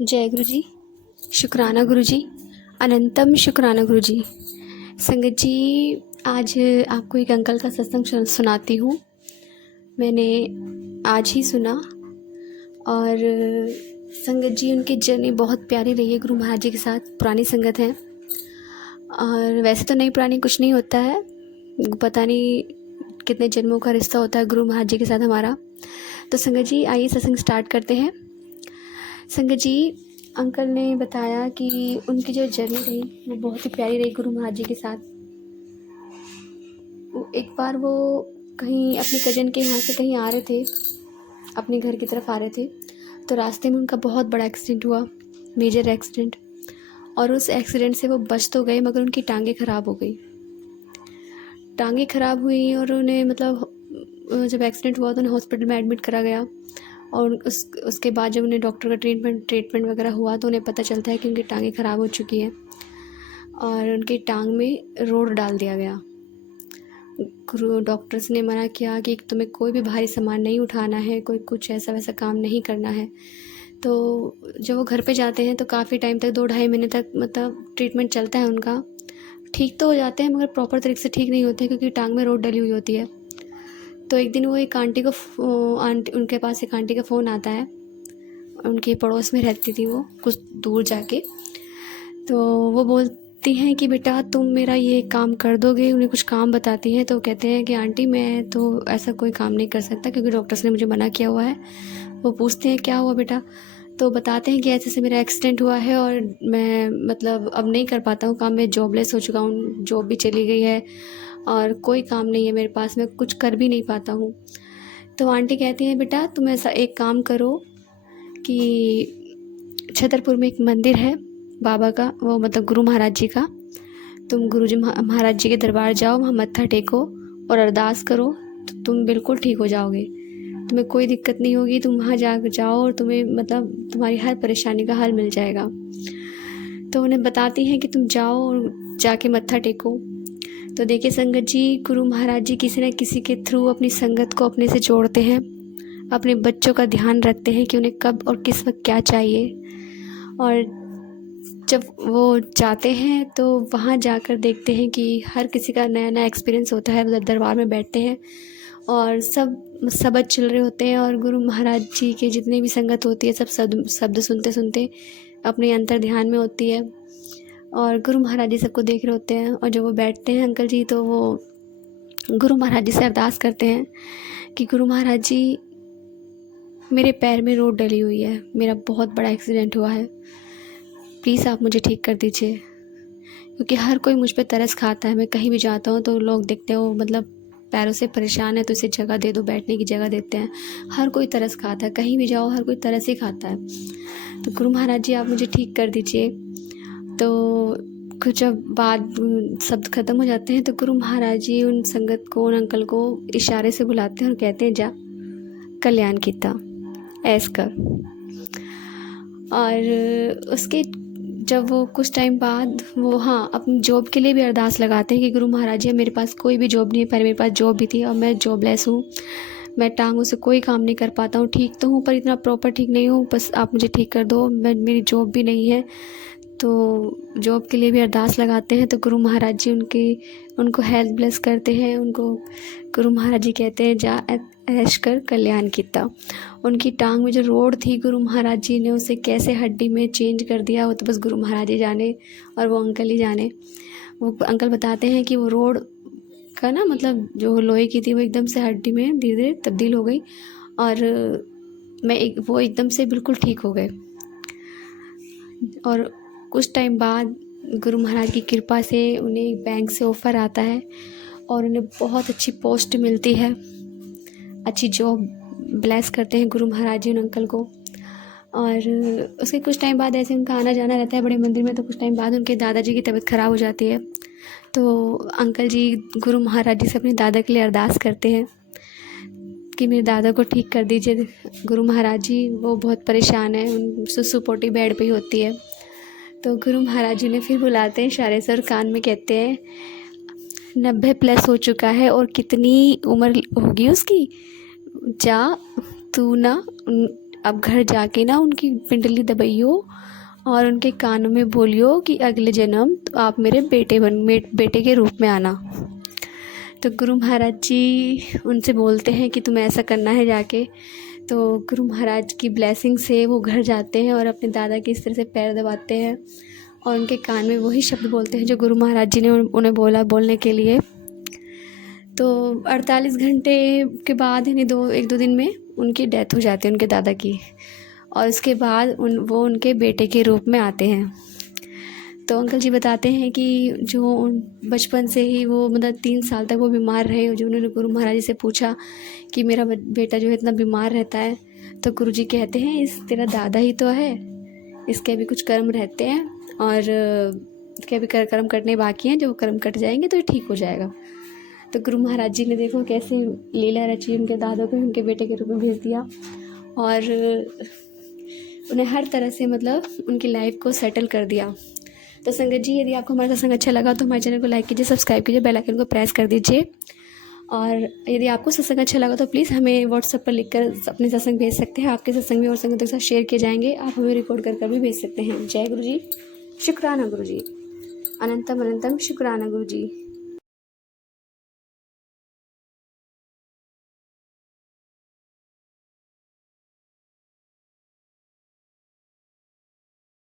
जय गुरु जी। शुक्राना गुरु जी। अनंतम शुक्राना गुरु जी। संगत जी, आज आपको एक अंकल का सत्संग सुनाती हूँ। मैंने आज ही सुना और संगत जी, उनकी जर्नी बहुत प्यारी रही है गुरु महाराज जी के साथ। पुरानी संगत है और वैसे तो नई पुरानी कुछ नहीं होता है, पता नहीं कितने जन्मों का रिश्ता होता है गुरु महाराज जी के साथ हमारा। तो संगत जी, आइए सत्संग स्टार्ट करते हैं। संगत जी, अंकल ने बताया कि उनकी जो जर्नी रही वो बहुत ही प्यारी रही गुरु महाराज जी के साथ। एक बार वो कहीं अपने कजन के यहाँ से कहीं आ रहे थे, अपने घर की तरफ आ रहे थे, तो रास्ते में उनका बहुत बड़ा एक्सीडेंट हुआ, मेजर एक्सीडेंट। और उस एक्सीडेंट से वो बच तो गए मगर उनकी टांगें ख़राब हो गई। टांगें ख़राब हुई और उन्हें मतलब जब एक्सीडेंट हुआ तो उन्हें हॉस्पिटल में एडमिट करा गया। और उसके बाद जब उन्हें डॉक्टर का ट्रीटमेंट वगैरह हुआ तो उन्हें पता चलता है कि उनकी टांगें ख़राब हो चुकी हैं और उनकी टांग में रोड डाल दिया गया। डॉक्टर्स ने मना किया कि तुम्हें कोई भी भारी सामान नहीं उठाना है, कोई कुछ ऐसा वैसा काम नहीं करना है। तो जब वो घर पे जाते हैं तो काफ़ी टाइम तक 2-2.5 महीने तक मतलब ट्रीटमेंट चलता है उनका। ठीक तो हो जाते हैं मगर प्रॉपर तरीके से ठीक नहीं होते क्योंकि टांग में रोड डली हुई होती है। तो एक दिन वो एक उनके पास एक आंटी का फ़ोन आता है। उनके पड़ोस में रहती थी वो, कुछ दूर जाके। तो वो बोलती हैं कि बेटा तुम मेरा ये काम कर दोगे। उन्हें कुछ काम बताती हैं तो कहते हैं कि आंटी मैं तो ऐसा कोई काम नहीं कर सकता क्योंकि डॉक्टर्स ने मुझे मना किया हुआ है। वो पूछते हैं क्या हुआ बेटा, तो बताते हैं कि ऐसे ऐसे मेरा एक्सीडेंट हुआ है और मैं मतलब अब नहीं कर पाता हूँ काम, मैं जॉबलेस हो चुका हूँ, जॉब भी चली गई है और कोई काम नहीं है मेरे पास, मैं कुछ कर भी नहीं पाता हूँ। तो आंटी कहती हैं बेटा तुम ऐसा एक काम करो कि छतरपुर में एक मंदिर है बाबा का, वो मतलब गुरु महाराज जी का, तुम गुरु जी महाराज जी के दरबार जाओ, वहाँ मत्था टेको और अरदास करो तो तुम बिल्कुल ठीक हो जाओगे, तुम्हें कोई दिक्कत नहीं होगी। तुम वहाँ जाओ और तुम्हें मतलब तुम्हारी हर परेशानी का हल मिल जाएगा। तो उन्हें बताती हैं कि तुम जाओ और जाके मत्था टेको। तो देखिए संगत जी, गुरु महाराज जी किसी न किसी के थ्रू अपनी संगत को अपने से जोड़ते हैं, अपने बच्चों का ध्यान रखते हैं कि उन्हें कब और किस वक्त क्या चाहिए। और जब वो जाते हैं तो वहाँ जाकर देखते हैं कि हर किसी का नया नया एक्सपीरियंस होता है। दरबार में बैठते हैं और सब सबद चल रहे होते हैं और गुरु महाराज जी के जितनी भी संगत होती है सब शब्द सुनते सुनते अपने अंतर ध्यान में होती है और गुरु महाराज जी सबको देख रहे होते हैं। और जब वो बैठते हैं अंकल जी तो वो गुरु महाराज जी से अरदास करते हैं कि गुरु महाराज जी मेरे पैर में रोड डली हुई है, मेरा बहुत बड़ा एक्सीडेंट हुआ है, प्लीज़ आप मुझे ठीक कर दीजिए। क्योंकि हर कोई मुझ पर तरस खाता है, मैं कहीं भी जाता हूँ तो लोग देखते हैं वो मतलब पैरों से परेशान है तो इसे जगह दे दो, बैठने की जगह देते हैं। हर कोई तरस खाता है, कहीं भी जाओ हर कोई तरस ही खाता है। तो गुरु महाराज जी आप मुझे ठीक कर दीजिए। तो कुछ जब बाद शब्द ख़त्म हो जाते हैं तो गुरु महाराज जी उन संगत को, उन अंकल को इशारे से बुलाते हैं और कहते हैं जा कल्याण कीता ऐस कर। और उसके जब वो कुछ टाइम बाद वो अपनी जॉब के लिए भी अरदास लगाते हैं कि गुरु महाराज जी मेरे पास कोई भी जॉब नहीं है, पहले मेरे पास जॉब भी थी और मैं जॉबलेस हूँ, मैं टांगों से कोई काम नहीं कर पाता हूँ, ठीक तो हूँ पर इतना प्रॉपर ठीक नहीं हूँ, बस आप मुझे ठीक कर दो, मेरी जॉब भी नहीं है। तो जॉब के लिए भी अरदास लगाते हैं तो गुरु महाराज जी उनको हेल्थ ब्लेस करते हैं। उनको गुरु महाराज जी कहते हैं जा ऐश कर कल्याण कीता। उनकी टांग में जो रोड थी गुरु महाराज जी ने उसे कैसे हड्डी में चेंज कर दिया वो तो बस गुरु महाराज जी जाने और वो अंकल ही जाने। वो अंकल बताते हैं कि वो रोड का ना मतलब जो लोहे की थी वो एकदम से हड्डी में धीरे धीरे तब्दील हो गई और वो एकदम से बिल्कुल ठीक हो गए। और कुछ टाइम बाद गुरु महाराज की कृपा से उन्हें बैंक से ऑफ़र आता है और उन्हें बहुत अच्छी पोस्ट मिलती है, अच्छी जॉब ब्लेस करते हैं गुरु महाराज जी उन अंकल को। और उसके कुछ टाइम बाद ऐसे उनका आना जाना रहता है बड़े मंदिर में। तो कुछ टाइम बाद उनके दादाजी की तबीयत ख़राब हो जाती है तो अंकल जी गुरु महाराज जी से अपने दादा के लिए अरदास करते हैं कि मेरे दादा को ठीक कर दीजिए। गुरु महाराज जी वो बहुत परेशान है, उन सुसुपोटी बेड पे ही होती है। तो गुरु महाराज जी ने फिर बुलाते हैं इशारे से और कान में कहते हैं 90+ हो चुका है और कितनी उम्र होगी उसकी, जा तू ना अब घर जाके ना उनकी पिंडली दबाइयो और उनके कानों में बोलियो कि अगले जन्म तो आप मेरे बेटे के रूप में आना। तो गुरु महाराज जी उनसे बोलते हैं कि तुम्हें ऐसा करना है जाके। तो गुरु महाराज की ब्लेसिंग से वो घर जाते हैं और अपने दादा के इस तरह से पैर दबाते हैं और उनके कान में वही शब्द बोलते हैं जो गुरु महाराज जी ने उन्हें बोलने के लिए। तो 48 घंटे के बाद यानी 1-2 दिन में उनकी डेथ हो जाती है, उनके दादा की। और उसके बाद वो उनके बेटे के रूप में आते हैं। तो अंकल जी बताते हैं कि जो बचपन से ही वो मतलब 3 साल तक वो बीमार रहे। जो उन्होंने गुरु महाराज जी से पूछा कि मेरा बेटा जो है इतना बीमार रहता है, तो गुरु जी कहते हैं इस तेरा दादा ही तो है, इसके भी कुछ कर्म रहते हैं और इसके भी कर्म कटने बाकी हैं, जो कर्म कट जाएंगे तो ये ठीक हो जाएगा। तो गुरु महाराज जी ने देखो कैसे लीला रची, उनके दादा को उनके बेटे के रूप में भेज दिया और उन्हें हर तरह से मतलब उनकी लाइफ को सेटल कर दिया। तो संगत जी, यदि आपको हमारा सत्संग अच्छा लगा तो हमारे चैनल को लाइक कीजिए, सब्सक्राइब कीजिए, बेल आइकन को प्रेस कर दीजिए। और यदि आपको सत्संग अच्छा लगा तो प्लीज़ हमें व्हाट्सएप पर लिखकर अपने सत्संग भेज सकते हैं। आपके सत्संग भी और संगतों के साथ शेयर किए जाएंगे। आप हमें रिकॉर्ड कर भी भेज सकते हैं। जय गुरु जी, शुक्राना गुरु जी, अनंतम अनंतम शुक्राना गुरु जी।